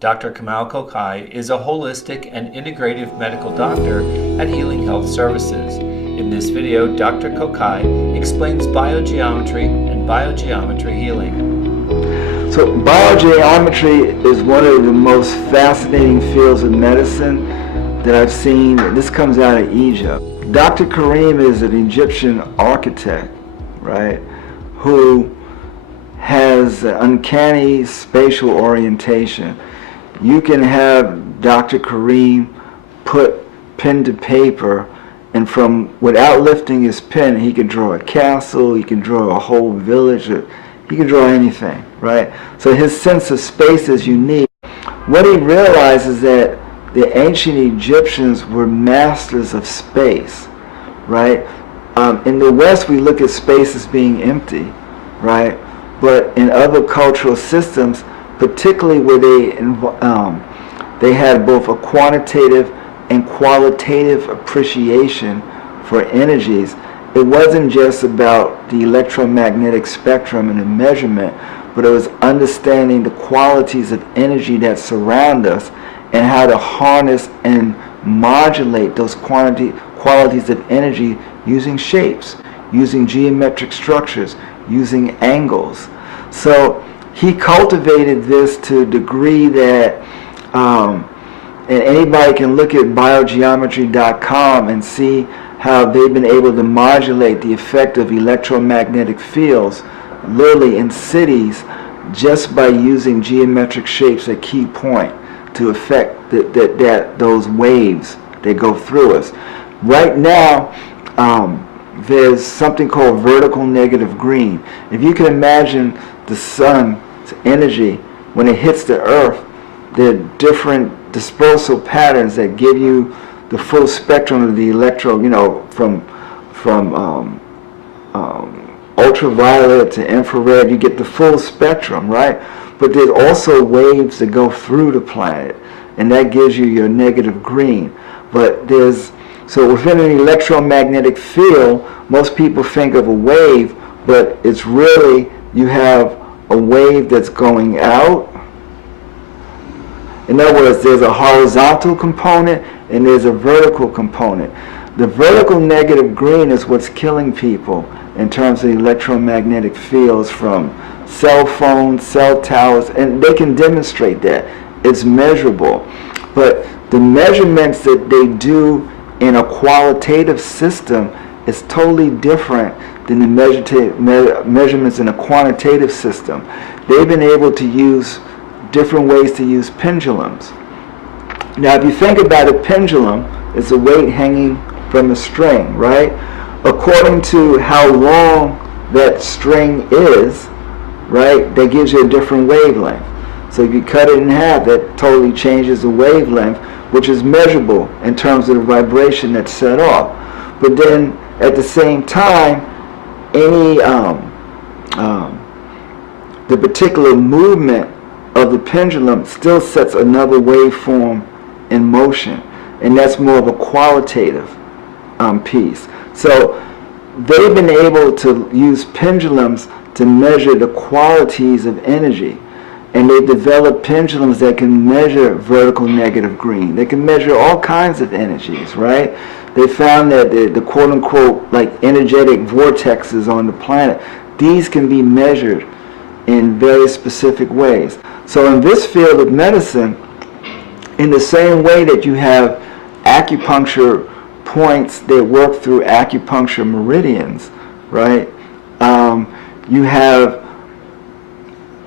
Dr. Kamau Kokayi is a holistic and integrative medical doctor at Healing Health Services. In this video, Dr. Kokayi explains biogeometry and biogeometry healing. So biogeometry is one of the most fascinating fields of medicine that I've seen. This comes out of Egypt. Dr. Karim is an Egyptian architect, right, who has an uncanny spatial orientation. You can have Dr. Karim put pen to paper, and without lifting his pen, he can draw a castle, he can draw a whole village, he can draw anything, right? So his sense of space is unique. What he realized is that the ancient Egyptians were masters of space, right? In the West, we look at space as being empty, right? But in other cultural systems, particularly where they had both a quantitative and qualitative appreciation for energies, it wasn't just about the electromagnetic spectrum and the measurement, but it was understanding the qualities of energy that surround us and how to harness and modulate those qualities of energy using shapes, using geometric structures, using angles. So he cultivated this to a degree that, and anybody can look at biogeometry.com and see how they've been able to modulate the effect of electromagnetic fields literally in cities just by using geometric shapes at key point to affect those waves that go through us. Right now, there's something called vertical negative green. If you can imagine the sun's energy, when it hits the earth, there are different dispersal patterns that give you the full spectrum of the from ultraviolet to infrared. You get the full spectrum, right? But there's also waves that go through the planet, and that gives you your negative green. But so within an electromagnetic field, most people think of a wave, but it's really, you have a wave that's going out. In other words, there's a horizontal component and there's a vertical component. The vertical negative green is what's killing people in terms of electromagnetic fields from cell phones, cell towers, and they can demonstrate that. It's measurable. But the measurements that they do in a qualitative system is totally different than the measurements in a quantitative system. They've been able to use different ways to use pendulums. Now, if you think about a pendulum, it's a weight hanging from a string, right? According to how long that string is, right, that gives you a different wavelength. So if you cut it in half, that totally changes the wavelength, which is measurable in terms of the vibration that's set off. But then at the same time, the particular movement of the pendulum still sets another waveform in motion, and that's more of a qualitative piece. So they've been able to use pendulums to measure the qualities of energy. And they developed pendulums that can measure vertical negative green. They can measure all kinds of energies, right? They found that the quote-unquote like energetic vortexes on the planet, these can be measured in very specific ways. So in this field of medicine, in the same way that you have acupuncture points that work through acupuncture meridians, right? You have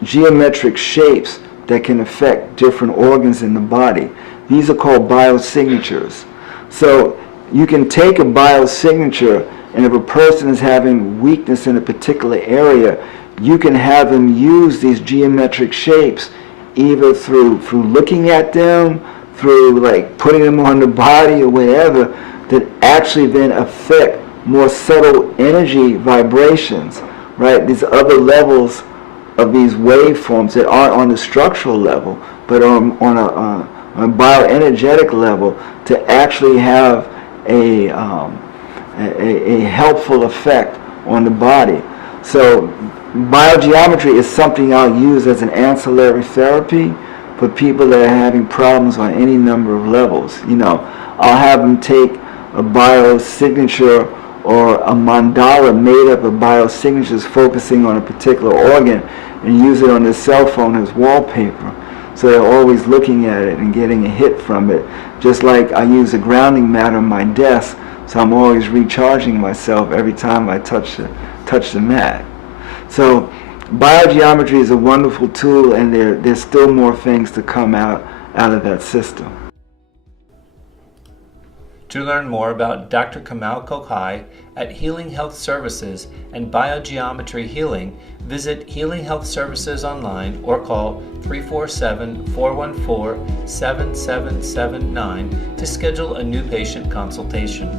geometric shapes that can affect different organs in the body. These are called biosignatures. So you can take a biosignature, and if a person is having weakness in a particular area, you can have them use these geometric shapes either through looking at them, through like putting them on the body or whatever, that actually then affect more subtle energy vibrations, right? These other levels of these waveforms that aren't on the structural level, but on a bioenergetic level, to actually have a helpful effect on the body. So biogeometry is something I'll use as an ancillary therapy for people that are having problems on any number of levels. I'll have them take a biosignature or a mandala made up of biosignatures focusing on a particular organ and use it on their cell phone as wallpaper. So they're always looking at it and getting a hit from it. Just like I use a grounding mat on my desk, so I'm always recharging myself every time I touch the mat. So biogeometry is a wonderful tool, and there's still more things to come out of that system. To learn more about Dr. Kamau Kokayi at Healing Health Services and Biogeometry Healing, visit Healing Health Services online or call 347-414-7779 to schedule a new patient consultation.